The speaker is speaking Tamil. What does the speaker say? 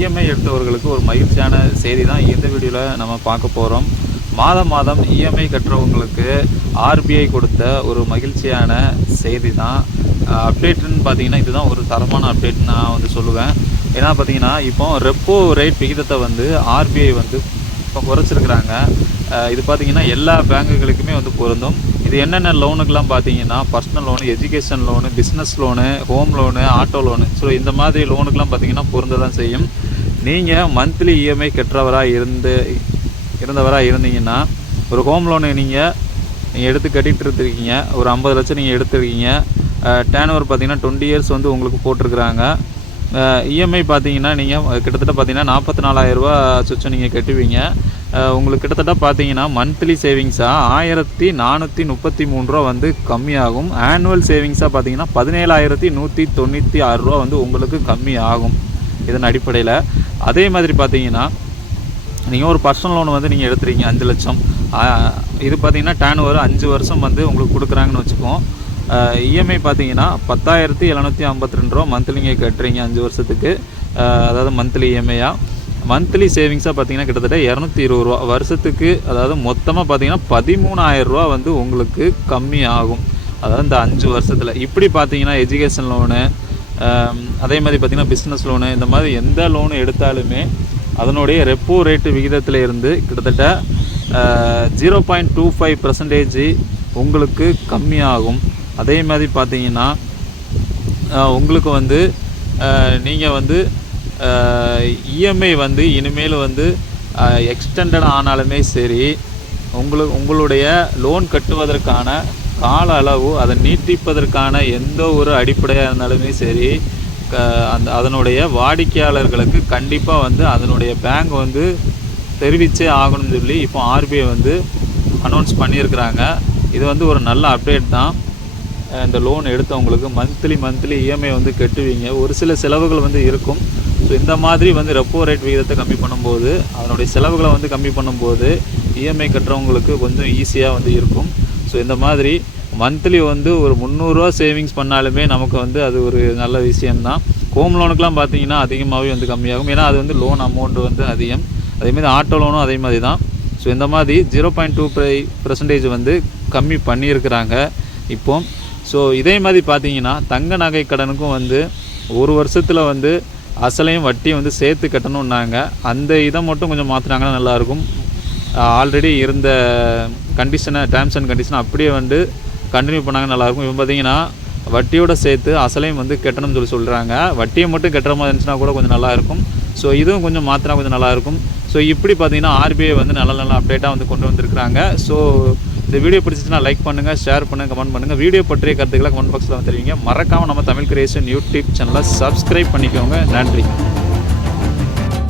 இஎம்ஐ எடுத்தவர்களுக்கு ஒரு மகிழ்ச்சியான செய்தி தான் இந்த வீடியோவில் நம்ம பார்க்க போகிறோம். மாதம் இஎம்ஐ கட்டுறவங்களுக்கு ஆர்பிஐ கொடுத்த ஒரு மகிழ்ச்சியான செய்தி தான். அப்டேட்டுன்னு பார்த்தீங்கன்னா இதுதான் ஒரு தரமான அப்டேட் நான் வந்து சொல்லுவேன். ஏன்னா பார்த்தீங்கன்னா இப்போ ரெப்போ ரேட் விகிதத்தை வந்து ஆர்பிஐ வந்து இப்போ குறைச்சிருக்கிறாங்க. இது பார்த்தீங்கன்னா எல்லா பேங்குகளுக்குமே வந்து பொருந்தும். இது என்னென்ன லோனுக்கெலாம் பார்த்தீங்கன்னா personal loan, education loan, business loan, home loan, auto loan, so இந்த மாதிரி லோனுக்கெலாம் பார்த்தீங்கன்னா பொருந்த தான் செய்யும். நீங்கள் மந்த்லி இஎம்ஐ கட்டுறவராக இருந்தவராக இருந்தீங்கன்னா ஒரு ஹோம் லோனு நீங்கள் எடுத்து கட்டிகிட்டு இருந்துருக்கீங்க, ஒரு 50 லட்சம் நீங்கள் எடுத்துருக்கீங்க, டேர்ன் ஓவர் பார்த்தீங்கன்னா 20 இயர்ஸ் வந்து உங்களுக்கு போட்டிருக்கிறாங்க. இஎம்ஐ பார்த்தீங்கன்னா நீங்கள் கிட்டத்தட்ட பார்த்தீங்கன்னா 44,000 ரூபா சுச்சம் நீங்கள் கட்டுவீங்க. உங்களுக்கு கிட்டத்தட்ட பார்த்தீங்கன்னா மந்த்லி சேவிங்ஸாக 1,433 ரூபா வந்து கம்மியாகும். ஆனுவல் சேவிங்ஸாக பார்த்தீங்கன்னா 17,196 ரூபா வந்து உங்களுக்கு கம்மி ஆகும் இதன் அடிப்படையில். அதே மாதிரி பார்த்தீங்கன்னா நீங்கள் ஒரு பர்சனல் லோன் வந்து நீங்கள் எடுத்துறீங்க 5 லட்சம், இது பார்த்தீங்கன்னா டேர்ன் ஓவர் 5 வருஷம் வந்து உங்களுக்கு கொடுக்குறாங்கன்னு வச்சுப்போம். இஎம்ஐ பார்த்தீங்கன்னா 10,752 ரூபா மந்த்லி நீங்கள் கட்டுறீங்க 5 வருஷத்துக்கு, அதாவது மந்த்லி இஎம்ஐயாக. மந்த்லி சேவிங்ஸாக பார்த்தீங்கன்னா கிட்டத்தட்ட 220 ரூபா வருஷத்துக்கு, அதாவது மொத்தமாக பார்த்தீங்கன்னா 13,000 ரூபா வந்து உங்களுக்கு கம்மி ஆகும், அதாவது இந்த 5 வருஷத்தில். இப்படி பார்த்தீங்கன்னா எஜுகேஷன் லோனு, அதே மாதிரி பார்த்தீங்கன்னா பிஸ்னஸ் லோனு, இந்த மாதிரி எந்த லோனு எடுத்தாலுமே அதனுடைய ரெப்போ ரேட்டு விகிதத்தில் இருந்து கிட்டத்தட்ட 0.25% உங்களுக்கு கம்மியாகும். அதே மாதிரி பார்த்தீங்கன்னா உங்களுக்கு வந்து நீங்கள் வந்து இஎம்ஐ வந்து இனிமேல் வந்து எக்ஸ்டெண்டட் ஆனாலுமே சரி, உங்களுடைய லோன் கட்டுவதற்கான கால அளவு அதை நீட்டிப்பதற்கான எந்த ஒரு அடிப்படையாக இருந்தாலுமே சரி, அதனுடைய வாடிக்கையாளர்களுக்கு கண்டிப்பாக வந்து அதனுடைய பேங்க் வந்து தெரிவித்தே ஆகணும்னு சொல்லி இப்போ ஆர்பிஐ வந்து அனௌன்ஸ் பண்ணியிருக்கிறாங்க. இது வந்து ஒரு நல்ல அப்டேட் தான். இந்த லோன் எடுத்தவங்களுக்கு மந்த்லி இஎம்ஐ வந்து கட்டுவீங்க, ஒரு சில செலவுகள் வந்து இருக்கும். ஸோ இந்த மாதிரி வந்து ரெப்போ ரேட் விகிதத்தை கம்மி பண்ணும்போது, அதனுடைய செலவுகளை வந்து கம்மி பண்ணும்போது இஎம்ஐ கட்டுறவங்களுக்கு கொஞ்சம் ஈஸியாக வந்து இருக்கும். ஸோ இந்த மாதிரி மந்த்லி வந்து ஒரு 300 ரூபா சேவிங்ஸ் பண்ணாலுமே நமக்கு வந்து அது ஒரு நல்ல விஷயம்தான். ஹோம் லோனுக்கெலாம் பார்த்தீங்கன்னா அதிகமாகவே வந்து கம்மியாகும், ஏன்னா அது வந்து லோன் அமௌண்ட்டு வந்து அதிகம். அதேமாதிரி ஆட்டோ லோனும் அதே மாதிரி தான். ஸோ இந்த மாதிரி 0.25% வந்து கம்மி பண்ணியிருக்கிறாங்க இப்போ. ஸோ இதே மாதிரி பார்த்தீங்கன்னா தங்க நகை கடனுக்கும் வந்து ஒரு வருஷத்தில் வந்து அசலையும் வட்டியும் வந்து சேர்த்து கட்டணுன்னாங்க. அந்த இதை மட்டும் கொஞ்சம் மாற்றினாங்கன்னா நல்லாயிருக்கும். ஆல்ரெடி இருந்த கண்டிஷனை, டேர்ம்ஸ் அண்ட் கண்டிஷனை அப்படியே வந்து கண்டினியூ பண்ணாங்கன்னா நல்லாயிருக்கும். இப்போ பார்த்தீங்கன்னா வட்டியோட சேர்த்து அசலையும் வந்து கட்டணும்னு சொல்கிறாங்க. வட்டியை மட்டும் கட்டுற மாதிரி இருந்துச்சுன்னா கூட கொஞ்சம் நல்லாயிருக்கும். ஸோ இதுவும் கொஞ்சம் மாற்றினா கொஞ்சம் நல்லாயிருக்கும். ஸோ இப்படி பார்த்தீங்கன்னா ஆர்பிஐ வந்து நல்ல அப்டேட்டாக வந்து கொண்டு வந்திருக்கிறாங்க. ஸோ இந்த வீடியோ பிடிச்சிச்சுன்னா லைக் பண்ணுங்கள், ஷேர் பண்ணுங்கள், கமெண்ட் பண்ணுங்கள். வீடியோ பற்றிய கருத்துக்களை கமெண்ட் பாக்ஸில் வந்து தெரிவிங்க. மறக்காமல் நம்ம தமிழ் கிரியேஷன் யூடியூப் சேனலை சப்ஸ்கிரைப் பண்ணிக்கோங்க. நன்றி.